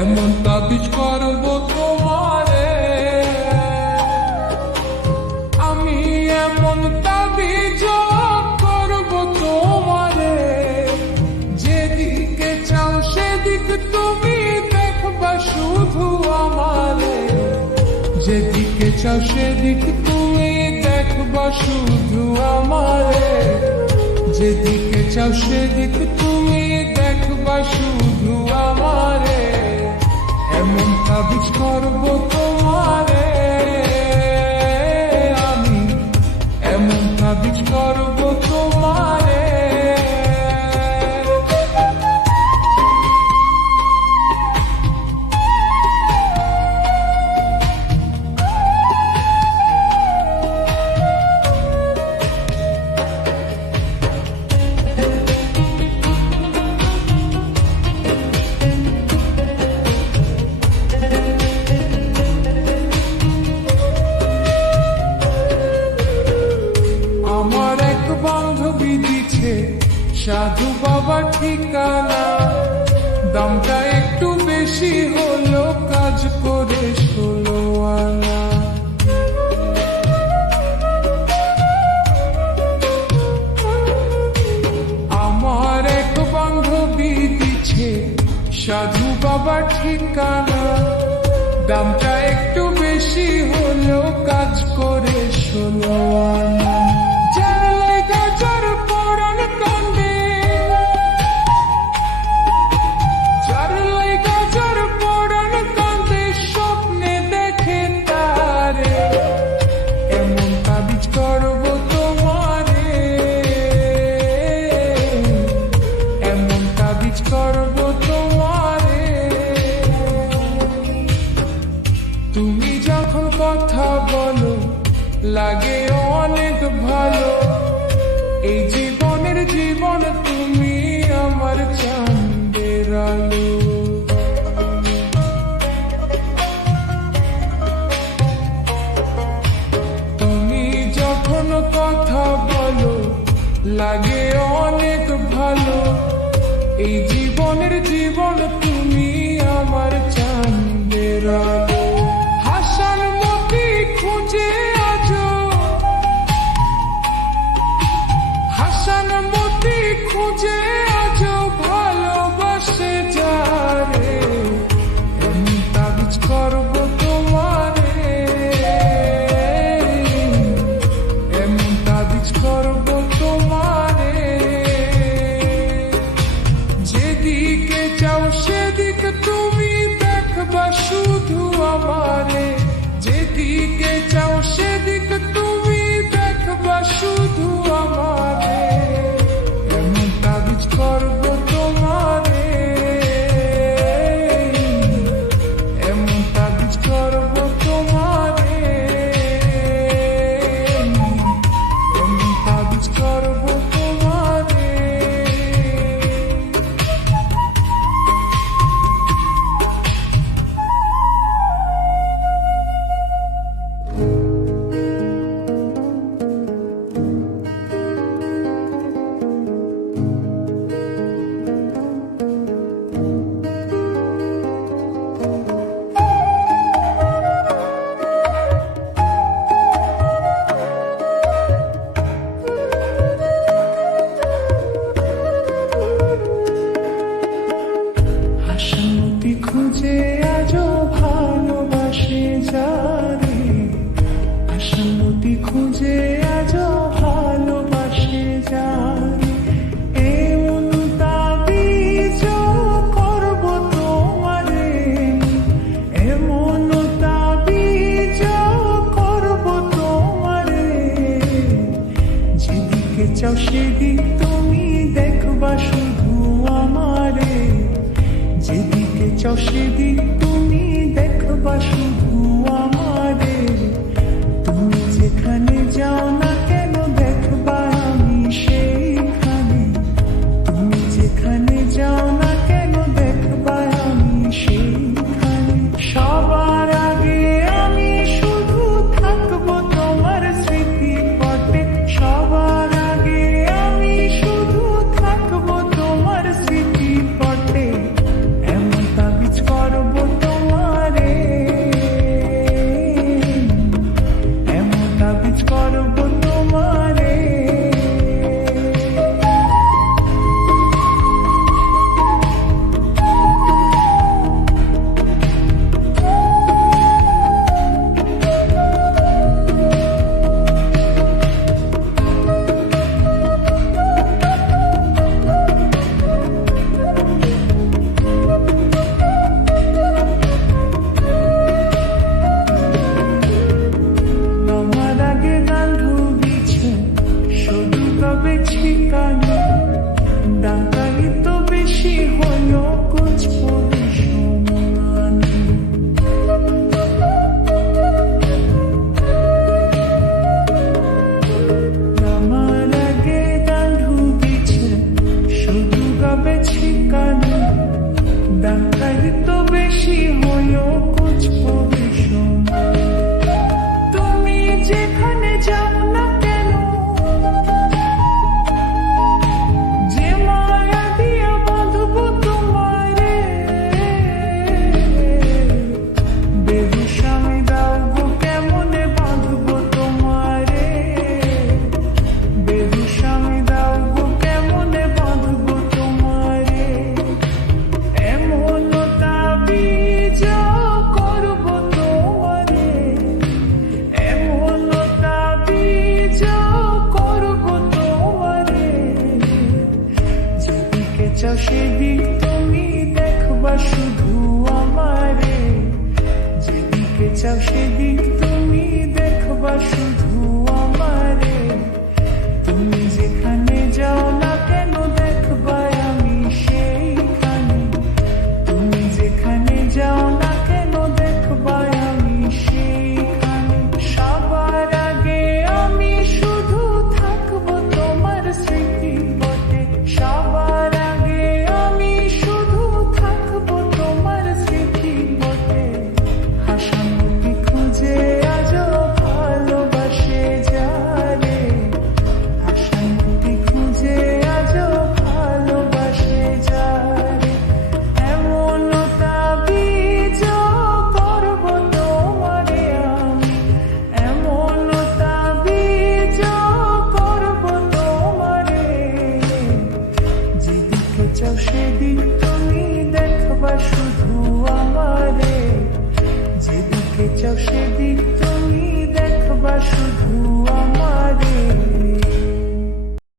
তাবিজ করব তোমারে আমি এমন তাবিজ করব তোমারে যেদিকে চাও সেদিক তুমি দেখবা শুধু আমারে যেদিকে চাও সেদিক তুমি দেখবা শুধু আমারে যেদিকে চাও সেদিক তুমি দেখবা শুধু এমন তাবিজ করব তোমারে সাধু বাবা ঠিকানা, দামটা একটু বেশি হলো, কাজ করে ষোলো আনা। আমার এক বান্ধবী দিছে সাধু বাবা ঠিকানা লাগে অনেক ভালো। এই জীবনের জীবন তুমি আমার চাঁদের আলো। তুমি যখন কথা বলো, লাগে অনেক ভালো। এই জীবনের জীবন তুমি আমার চাঁদের আলো। চাও সেদিক তুমি দেখবা শুধু চাও সেদিন তুমি দেখবা শুধু আমারে। যেদিকে চাও সেদিন আমারে যেদিকে চাও